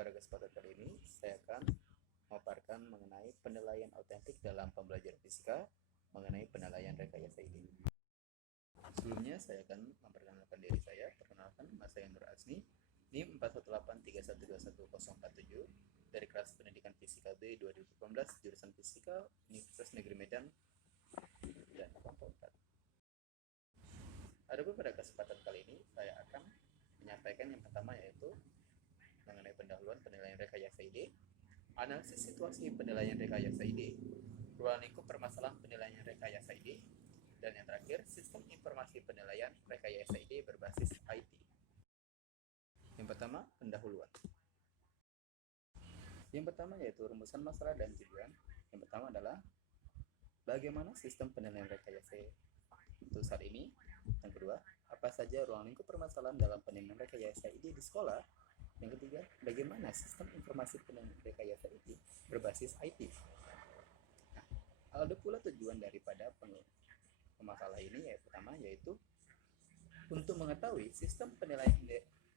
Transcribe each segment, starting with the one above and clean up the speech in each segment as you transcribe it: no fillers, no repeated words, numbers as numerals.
Pada kesempatan kali ini, saya akan memaparkan mengenai penilaian autentik dalam pembelajaran fisika mengenai penilaian rekayasa ide. Sebelumnya, saya akan memperkenalkan diri saya. Perkenalkan, nama saya Nur Azmi, NIM 41831211047 dari kelas pendidikan fisika B 2018, jurusan fisika Universitas Negeri Medan dan kelompok 4. Adapun pada kesempatan kali ini, saya akan menyampaikan yang pertama yaitu mengenai pendahuluan penilaian rekayasa ide, analisis situasi penilaian rekayasa ide, ruang lingkup permasalahan penilaian rekayasa ide, dan yang terakhir, sistem informasi penilaian rekayasa ide berbasis IT. Yang pertama, pendahuluan. Yang pertama yaitu rumusan masalah dan tujuan. Yang pertama adalah bagaimana sistem penilaian rekayasa untuk saat ini. Yang kedua, apa saja ruang lingkup permasalahan dalam penilaian rekayasa ide di sekolah. Yang ketiga, bagaimana sistem informasi penilaian rekayasa ide berbasis IT. Nah, ada pula tujuan daripada pemakalah ini pertama yaitu untuk mengetahui sistem penilaian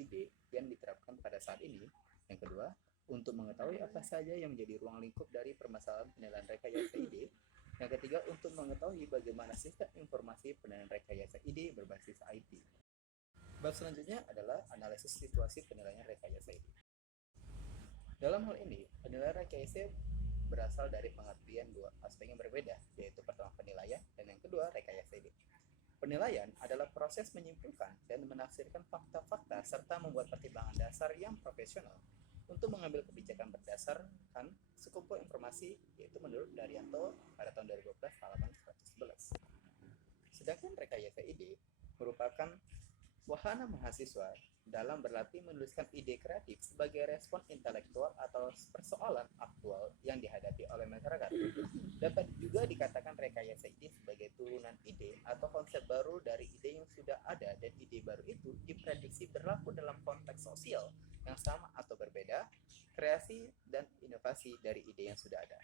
ide yang diterapkan pada saat ini. Yang kedua, untuk mengetahui apa saja yang menjadi ruang lingkup dari permasalahan penilaian rekayasa ide. Yang ketiga, untuk mengetahui bagaimana sistem informasi penilaian rekayasa ide berbasis IT. Bab selanjutnya adalah analisis situasi penilaian rekayasa ide. Dalam hal ini, penilaian rekayasa berasal dari pengertian dua aspek yang berbeda, yaitu pertama penilaian dan yang kedua rekayasa ide. Penilaian adalah proses menyimpulkan dan menafsirkan fakta-fakta serta membuat pertimbangan dasar yang profesional untuk mengambil kebijakan berdasarkan sekumpul informasi, yaitu menurut Daryanto pada tahun 2012 halaman 111. Sedangkan rekayasa ide merupakan wahana mahasiswa dalam berlatih menuliskan ide kreatif sebagai respon intelektual atau persoalan aktual yang dihadapi oleh masyarakat. Dapat juga dikatakan rekayasa ide sebagai turunan ide atau konsep baru dari ide yang sudah ada, dan ide baru itu diprediksi berlaku dalam konteks sosial yang sama atau berbeda, kreasi dan inovasi dari ide yang sudah ada.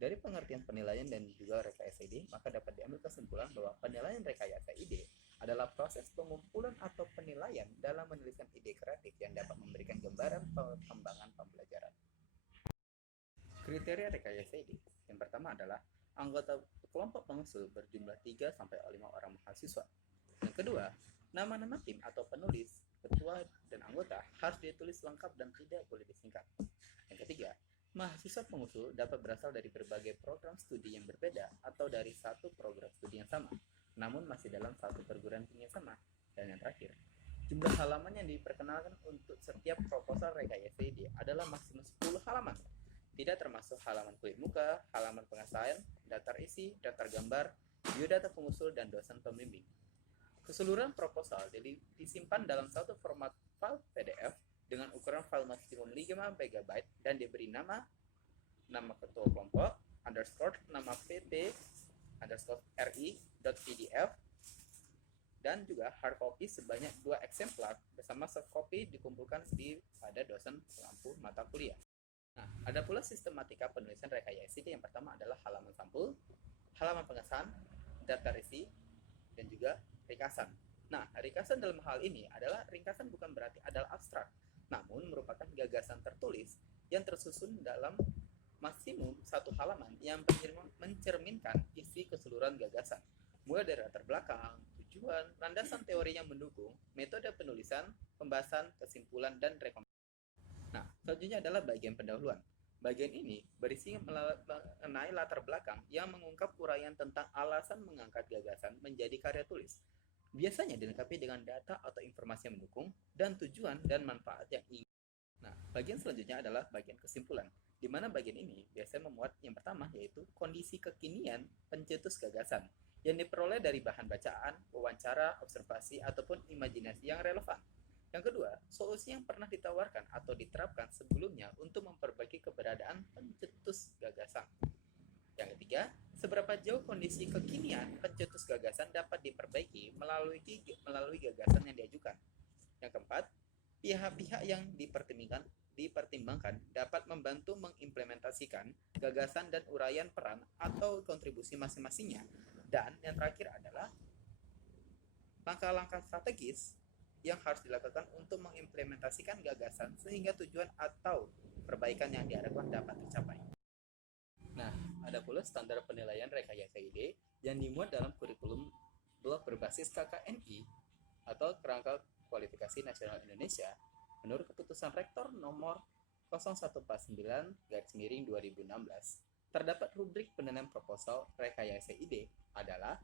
Dari pengertian penilaian dan juga rekayasa ide, maka dapat diambil kesimpulan bahwa penilaian rekayasa ide adalah proses pengumpulan atau penilaian dalam menuliskan ide kreatif yang dapat memberikan gambaran perkembangan pembelajaran. Kriteria rekayasa ide. Yang pertama adalah anggota kelompok pengusul berjumlah 3-5 orang mahasiswa. Yang kedua, nama-nama tim atau penulis, ketua, dan anggota harus ditulis lengkap dan tidak boleh disingkat. Yang ketiga, mahasiswa pengusul dapat berasal dari berbagai program studi yang berbeda atau dari satu program studi yang sama, namun masih dalam satu perguruan tinggi yang sama. Dan yang terakhir, jumlah halaman yang diperkenalkan untuk setiap proposal rekayasa ide adalah maksimum 10 halaman, tidak termasuk halaman kulit muka, halaman pengesahan, daftar isi, daftar gambar, biodata pengusul, dan dosen pembimbing. Keseluruhan proposal disimpan dalam satu format file PDF dengan ukuran file maksimum 5 MB dan diberi nama ketua kelompok, nama PT, ri.pdf, dan juga hard copy sebanyak 2 eksemplar bersama soft copy dikumpulkan pada dosen pengampu mata kuliah. Nah, ada pula sistematika penulisan rekayasa ide. Yang pertama adalah halaman sampul, halaman pengesahan, daftar isi, dan juga ringkasan. Nah, ringkasan dalam hal ini adalah ringkasan bukan berarti adalah abstrak, namun merupakan gagasan tertulis yang tersusun dalam maksimum 1 halaman yang mencerminkan isi keseluruhan gagasan, mulai dari latar belakang, tujuan, landasan teori yang mendukung, metode penulisan, pembahasan, kesimpulan, dan rekomendasi. Nah, selanjutnya adalah bagian pendahuluan. Bagian ini berisi mengenai latar belakang yang mengungkap uraian tentang alasan mengangkat gagasan menjadi karya tulis. Biasanya dilengkapi dengan data atau informasi yang mendukung dan tujuan dan manfaat yang ingin. Nah, bagian selanjutnya adalah bagian kesimpulan, di mana bagian ini biasanya memuat yang pertama yaitu kondisi kekinian pencetus gagasan yang diperoleh dari bahan bacaan, wawancara, observasi, ataupun imajinasi yang relevan. Yang kedua, solusi yang pernah ditawarkan atau diterapkan sebelumnya untuk memperbaiki keberadaan pencetus gagasan. Yang ketiga, seberapa jauh kondisi kekinian pencetus gagasan dapat diperbaiki melalui gagasan yang diajukan. Yang keempat, pihak-pihak yang dipertimbangkan dapat membantu mengimplementasikan gagasan dan uraian peran atau kontribusi masing-masingnya. Dan yang terakhir adalah langkah-langkah strategis yang harus dilakukan untuk mengimplementasikan gagasan sehingga tujuan atau perbaikan yang diharapkan dapat tercapai. Nah, ada pula standar penilaian rekayasa ide yang dimuat dalam kurikulum blok berbasis KKNI atau Kerangka Kualifikasi Nasional Indonesia menurut keputusan Rektor nomor 0149/2016. Terdapat rubrik penilaian proposal rekayasa ide adalah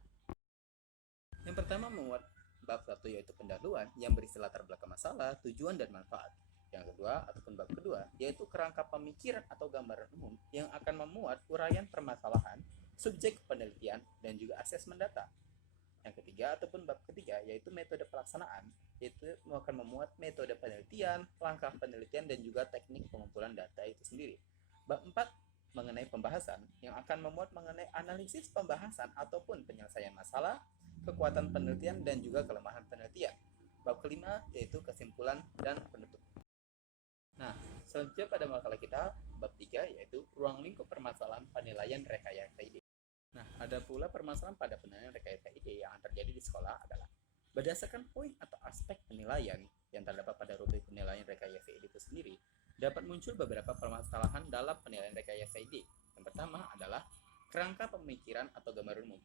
yang pertama memuat bab 1 yaitu pendahuluan yang berisi latar belakang masalah, tujuan dan manfaat. Yang kedua ataupun bab kedua yaitu kerangka pemikiran atau gambaran umum yang akan memuat uraian permasalahan, subjek penelitian dan juga asesmen data. Yang ketiga ataupun bab ketiga yaitu metode pelaksanaan, yaitu akan memuat metode penelitian, langkah penelitian dan juga teknik pengumpulan data itu sendiri. Bab 4 mengenai pembahasan yang akan memuat mengenai analisis pembahasan ataupun penyelesaian masalah, kekuatan penelitian dan juga kelemahan penelitian. Bab kelima yaitu kesimpulan dan penutup. Nah, selanjutnya pada makalah kita bab 3 yaitu ruang lingkup permasalahan penilaian rekayasa ide. Nah, ada pula permasalahan pada penilaian rekayasa ide yang terjadi di sekolah adalah berdasarkan poin atau aspek penilaian yang terdapat pada rubrik penilaian rekayasa ide itu sendiri, dapat muncul beberapa permasalahan dalam penilaian rekayasa ide. Yang pertama adalah kerangka pemikiran atau gambaran umum.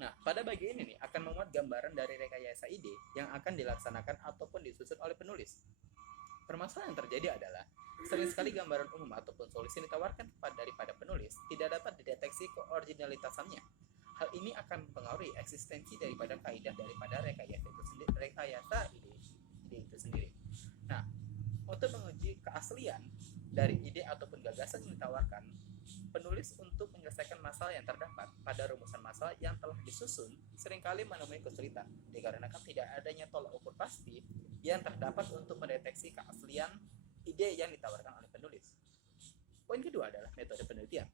Nah, pada bagian ini akan memuat gambaran dari rekayasa ide yang akan dilaksanakan ataupun disusun oleh penulis. Permasalahan yang terjadi adalah sering sekali gambaran umum ataupun solusi yang ditawarkan daripada penulis tidak dapat dideteksi keoriginalitasannya. Hal ini akan mempengaruhi eksistensi daripada kaidah daripada rekayasa ide itu sendiri. Nah, untuk menguji keaslian dari ide ataupun gagasan yang ditawarkan, penulis untuk menyelesaikan masalah yang terdapat pada rumusan masalah yang telah disusun seringkali menemui kesulitan dikarenakan tidak adanya tolak ukur pasti yang terdapat untuk mendeteksi keaslian ide yang ditawarkan oleh penulis. Poin kedua adalah metode penelitian.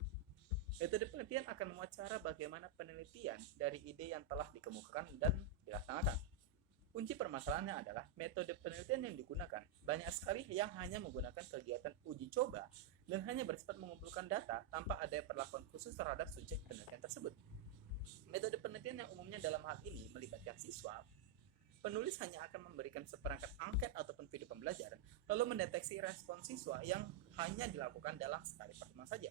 Metode penelitian akan memuat cara bagaimana penelitian dari ide yang telah dikemukakan dan dilaksanakan. Kunci permasalahannya adalah metode penelitian yang digunakan banyak sekali yang hanya menggunakan kegiatan uji coba dan hanya bersifat mengumpulkan data tanpa ada perlakuan khusus terhadap subjek penelitian tersebut. Metode penelitian yang umumnya dalam hal ini melibatkan siswa, penulis hanya akan memberikan seperangkat angket ataupun video pembelajaran, lalu mendeteksi respon siswa yang hanya dilakukan dalam sekali pertemuan saja.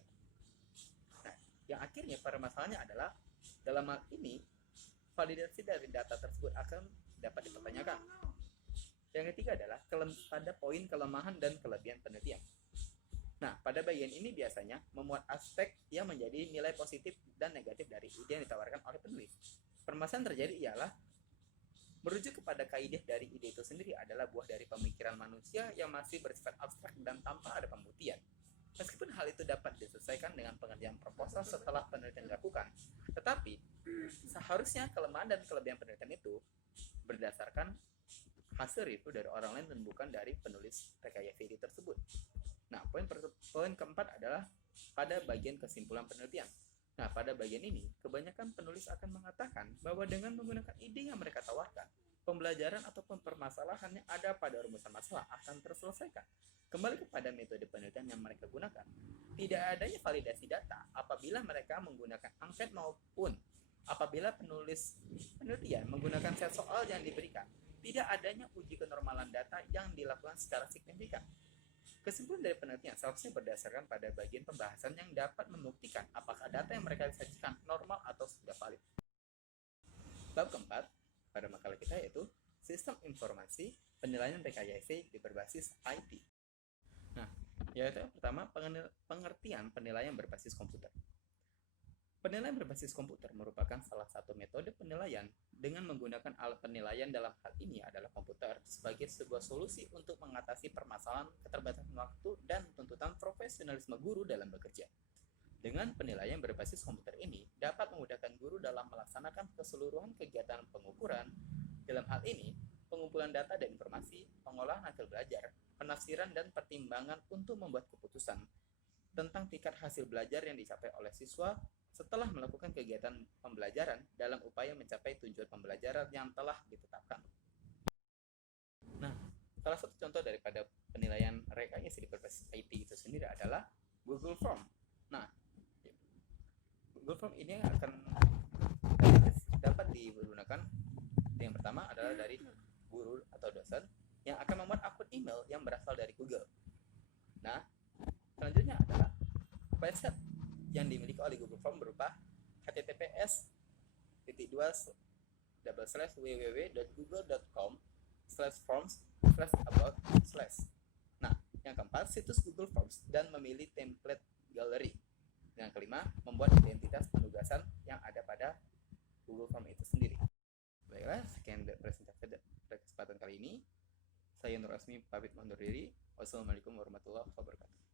Nah, yang akhirnya permasalahannya adalah dalam hal ini validasi dari data tersebut akan dapat dipertanyakan. Yang ketiga adalah pada poin kelemahan dan kelebihan penelitian. Nah, pada bagian ini biasanya memuat aspek yang menjadi nilai positif dan negatif dari ide yang ditawarkan oleh penulis. Permasalahan terjadi ialah merujuk kepada kaidah dari ide itu sendiri adalah buah dari pemikiran manusia yang masih bersifat abstrak dan tanpa ada pembuktian. Meskipun hal itu dapat diselesaikan dengan pengerjaan proposal setelah penelitian dilakukan, tetapi seharusnya kelemahan dan kelebihan penelitian itu berdasarkan hasil review dari orang lain dan bukan dari penulis rekayasa ide tersebut. Nah, poin keempat adalah pada bagian kesimpulan penelitian. Nah, pada bagian ini, kebanyakan penulis akan mengatakan bahwa dengan menggunakan ide yang mereka tawarkan, pembelajaran ataupun permasalahan yang ada pada rumusan masalah akan terselesaikan. Kembali kepada metode penelitian yang mereka gunakan, tidak adanya validasi data apabila mereka menggunakan angket maupun apabila penulis penelitian menggunakan set soal yang diberikan, tidak adanya uji kenormalan data yang dilakukan secara signifikan. Kesimpulan dari penelitian seharusnya berdasarkan pada bagian pembahasan yang dapat membuktikan apakah data yang mereka sajikan normal atau sudah valid. Bab keempat pada makalah kita yaitu sistem informasi penilaian rekayasa berbasis IT. Nah, yaitu yang pertama pengertian penilaian berbasis komputer. Penilaian berbasis komputer merupakan salah satu metode penilaian dengan menggunakan alat penilaian dalam hal ini adalah komputer sebagai sebuah solusi untuk mengatasi permasalahan keterbatasan waktu dan tuntutan profesionalisme guru dalam bekerja. Dengan penilaian berbasis komputer ini dapat memudahkan guru dalam melaksanakan keseluruhan kegiatan pengukuran. Dalam hal ini, pengumpulan data dan informasi, pengolahan hasil belajar, penafsiran dan pertimbangan untuk membuat keputusan tentang tingkat hasil belajar yang dicapai oleh siswa setelah melakukan kegiatan pembelajaran dalam upaya mencapai tujuan pembelajaran yang telah ditetapkan. Nah, salah satu contoh daripada penilaian rekayasa di berbasis IT itu sendiri adalah Google Form. Nah, Google Form ini akan dapat digunakan. Yang pertama adalah dari guru atau dosen yang akan membuat akun email yang berasal dari Google. Nah, selanjutnya adalah website yang dimiliki oleh Google Form berupa https://www.google.com/forms/about/. Nah, yang keempat, situs Google Forms dan memilih template gallery. Yang kelima, membuat identitas penugasan yang ada pada Google Form itu sendiri. Baiklah, sekian presentasi pada kesempatan kali ini. Saya Nur Asmi pamit undur diri. Wassalamualaikum warahmatullahi wabarakatuh.